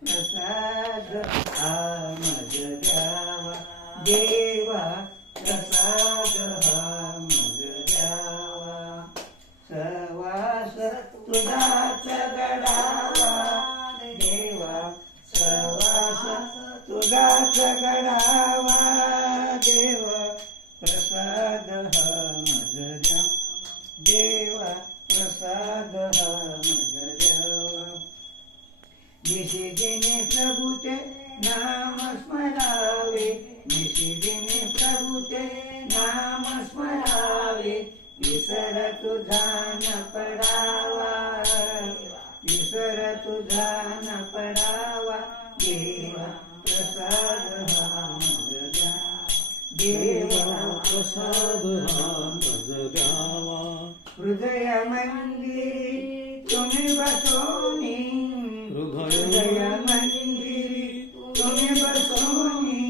प्रसाद हा मज द्यावा देवा, प्रसाद हा मज द्यावा. सहवास तुझाच घडावा देवा, सहवास तुझाच घडावा देवा, प्रसाद हा मज द्या देवा, प्रसाद हा मज द्यावा. निशिदिनी प्रभूचे नाम स्मरावे, निशिदिनी प्रभूचे नाम स्मरावे, विसर तुझा न पडावा, विसर तुझा न पडावा देवा, प्रसाद हा मज द्यावा देवा, प्रसाद हा मज द्यावा. हृदय मंदिरी तुम्ही बसोनी, हृदय मंदिरी तुम्ही बसोनी,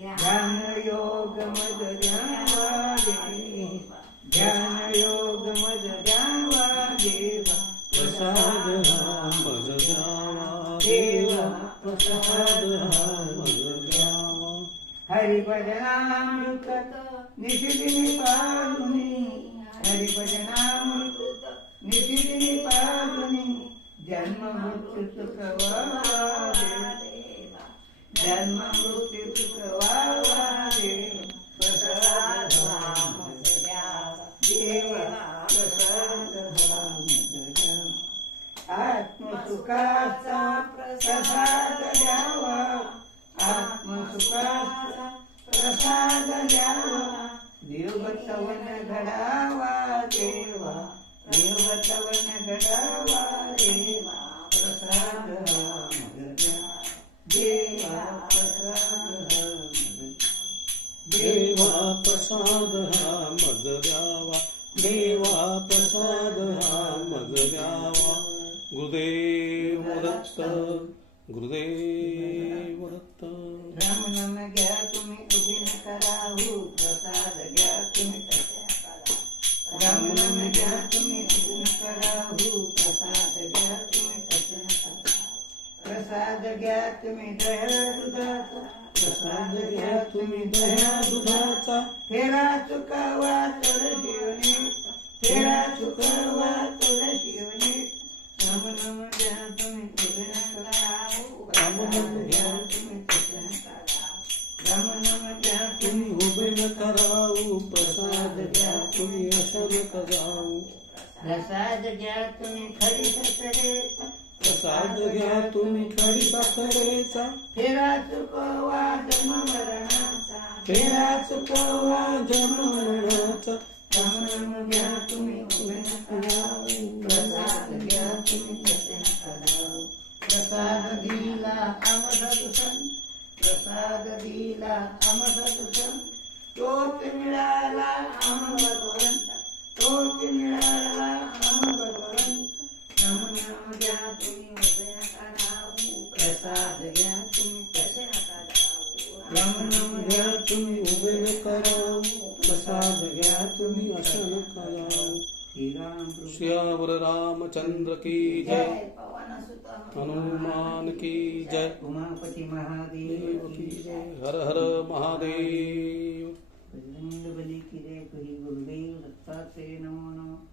ध्यान योग मज द्यावा देवा, ध्यान योग मज द्यावा देवा, प्रसाद हा मज द्यावा देवा, प्रसाद हा मज द्यावा. हरिभजनामृत निशिदिनी पाजुनी, हरिभजनामृत निशिदिनी पाजुनी, जन्म मृत्यू चुकवावा देवा, जन्म मृत्यू चुकवावा देवा, प्रसाद हा मज द्यावा देवा, प्रसाद हा मज द्यावा. आत्मसुखाचा प्रसाद द्यावा, आत्मसुखाचा प्रसाद द्यावा, देवतवन घडावा देवा, देवतवन घडावा देवा, प्रसाद हा मज द्यावा देवा, प्रसाद हा मज देवा, प्रसाद हा मज द्यावा देवा, प्रसाद हा मज द्यावा. गुरुदेव दत्त, गुरुदेव दत्त. राम नाम घ्या तुम्ही उभी न कराहू, प्रसाद घ्या तुम्ही तसे करा. राम नाम घ्या तुम्ही उभी न कराहू, प्रसाद घ्या तुम्ही तसे करा. प्रसाद घ्या तुम्ही दह्या दुधाचा, प्रसाद घ्या तुम्ही दह्या दुधाचा, फेरा चुकावा तुळशीवनी, फेरा चुकावा तुळशीवनी. राम नाम घ्या तुम्ही उभी न कराहू, राम नाम घ्या तुम्ही तसे करा. राम नाम घ्या तुम्ही उभे न करावू, प्रसाद घ्या तुम्ही अशा न करावू. प्रसाद घ्या तुम्ही खरी साखरेचा, प्रसाद घ्या तुम्ही खरी साखरेचा, फेरा चुकवा जन्म मरणाचा, फेरा चुकवा जन्म मरणाचा. राम नाम घ्या तुम्ही उभे न करावू, प्रसाद घ्या तुम्ही तसे न करावू. प्रसाद दिला आमसाधुसन, प्रसाद दिला आमसाधुसन, तोच मिळाला आम भगवंत, तोच मिळाला आम भगवंत. राम नाम घ्या तुम्ही उभे न करावू, प्रसाद घ्या तुम्ही तसे न करावू. राम नाम घ्या तुम्ही उभे न करावू, प्रसाद घ्या तुम्ही असं न करावू. श्रीराम श्यावर रामचंद्र की जय, पवन सुत हनुमान की जय, उमापति महादेव देव की जय. हर हर महादेव. बजरंग बली की जय. गुरुदेव दत्तात्रेय नमो नमः.